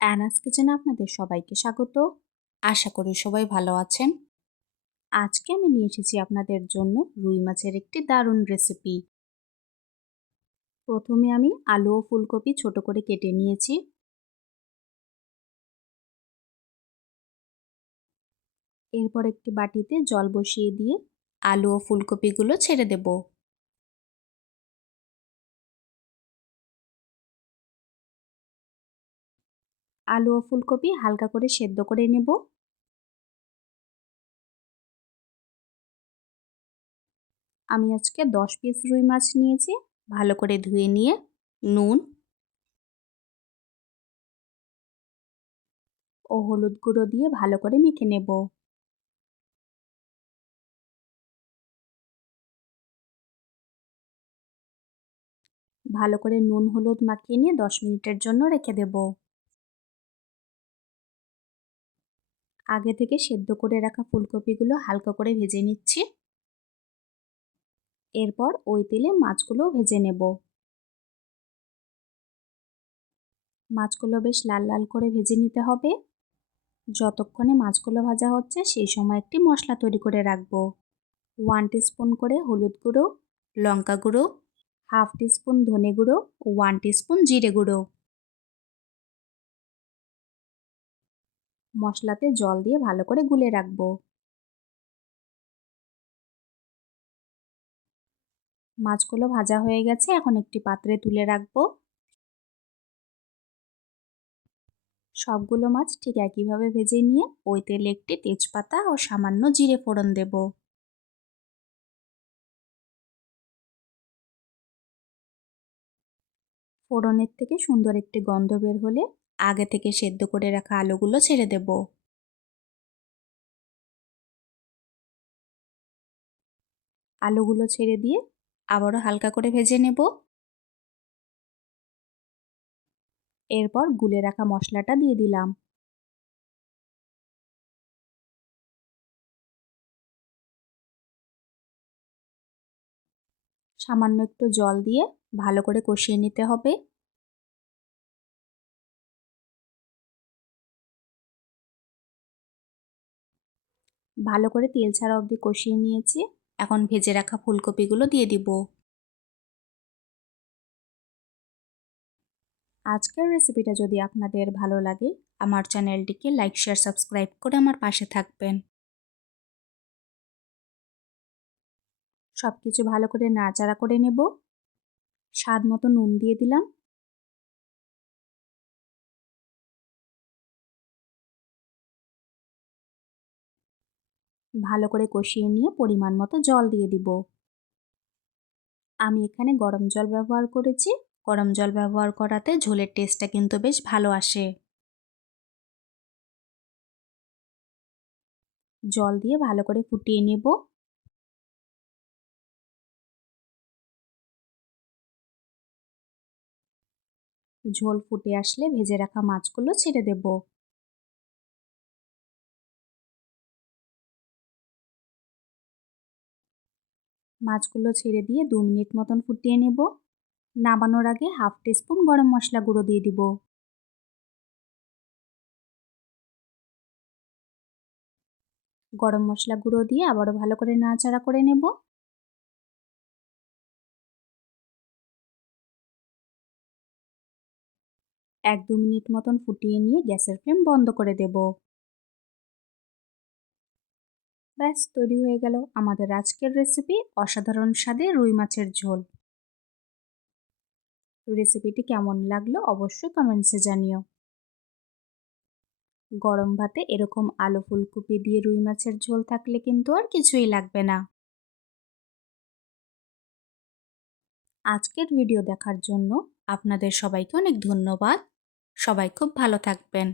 অ্যানাস কিচেনে আপনাদের সবাইকে স্বাগত। আশা করি সবাই ভালো আছেন। আজকে আমি নিয়ে এসেছি আপনাদের জন্য রুই মাছের একটি দারুণ রেসিপি প্রথমে আমি আলু ও ফুলকপি ছোট করে কেটে নিয়েছি। এরপর একটি বাটিতে জল বসিয়ে দিয়ে আলু ও ফুলকপিগুলো ছেড়ে দেবো। আলু ও ফুলকপি হালকা করে সেদ্ধ করে নেব। আমি আজকে দশ পিস রুই মাছ নিয়েছি, ভালো করে ধুয়ে নিয়ে নুন ও হলুদ গুঁড়ো দিয়ে ভালো করে মেখে নেব। ভালো করে নুন হলুদ মাখিয়ে নিয়ে দশ মিনিটের জন্য রেখে দেবো। আগে থেকে সেদ্ধ করে রাখা ফুলকপিগুলো হালকা করে ভেজে নিচ্ছি। এরপর ওই তেলে মাছগুলো ভেজে নেব। মাছগুলো বেশ লাল লাল করে ভেজে নিতে হবে। যতক্ষণে মাছগুলো ভাজা হচ্ছে সেই সময় একটি মশলা তৈরি করে রাখব। ওয়ান স্পুন করে হলুদ গুঁড়ো, লঙ্কা গুঁড়ো, হাফ টিস্পুন ধনে গুঁড়ো, ওয়ান টিস্পুন জিরে গুঁড়ো। মশলাতে জল দিয়ে ভালো করে গুলে রাখব। মাছগুলো ভাজা হয়ে গেছে, এখন একটি পাত্রে তুলে রাখব। সবগুলো মাছ ঠিক একইভাবে ভেজে নিয়ে ওই তেলে একটি তেজপাতা ও সামান্য জিরে ফোড়ন দেব। ফোড়নের থেকে সুন্দর একটি গন্ধ বের হলে আগে থেকে সেদ্ধ করে রাখা আলুগুলো ছেড়ে দেব। আলুগুলো ছেড়ে দিয়ে আবারও হালকা করে ভেজে নেব। এরপর গুলে রাখা মশলাটা দিয়ে দিলাম। সামান্য একটু জল দিয়ে ভালো করে কষিয়ে নিতে হবে। ভালো করে তেল ছাড়া অবধি কষিয়ে নিয়েছি। এখন ভেজে রাখা ফুলকপিগুলো দিয়ে দিব। আজকের রেসিপিটা যদি আপনাদের ভালো লাগে, আমার চ্যানেলটিকে লাইক, শেয়ার, সাবস্ক্রাইব করে আমার পাশে থাকবেন। সব কিছু ভালো করে নাড়াচাড়া করে নেব। স্বাদ মতো নুন দিয়ে দিলাম। ভালো করে কষিয়ে নিয়ে পরিমাণ মতো জল দিয়ে দিব। আমি এখানে গরম জল ব্যবহার করেছি। গরম জল ব্যবহার করাতে ঝোলের টেস্টটা কিন্তু বেশ ভালো আসে। জল দিয়ে ভালো করে ফুটিয়ে নেব। ঝোল ফুটে আসলে ভেজে রাখা মাছগুলো ছেড়ে দেবো। মাছগুলো ছেড়ে দিয়ে দু মিনিট মতন ফুটিয়ে নেব। নামানোর আগে হাফ টিস্পুন গরম মশলা গুঁড়ো দিয়ে দিব। গরম মশলা গুঁড়ো দিয়ে আবারও ভালো করে নাড়াচাড়া করে নেব। এক দু মিনিট মতন ফুটিয়ে নিয়ে গ্যাসের ফ্লেম বন্ধ করে দেব। ব্যাস, তৈরি হয়ে গেল আমাদের আজকের রেসিপি অসাধারণ স্বাদে রুই মাছের ঝোল। রেসিপিটি কেমন লাগল অবশ্যই কমেন্টসে জানিও। গরম ভাতে এরকম আলু ফুলকপি দিয়ে রুই মাছের ঝোল থাকলে কিন্তু আর কিছুই লাগবে না। আজকের ভিডিও দেখার জন্য আপনাদের সবাইকে অনেক ধন্যবাদ। সবাই খুব ভালো থাকবেন।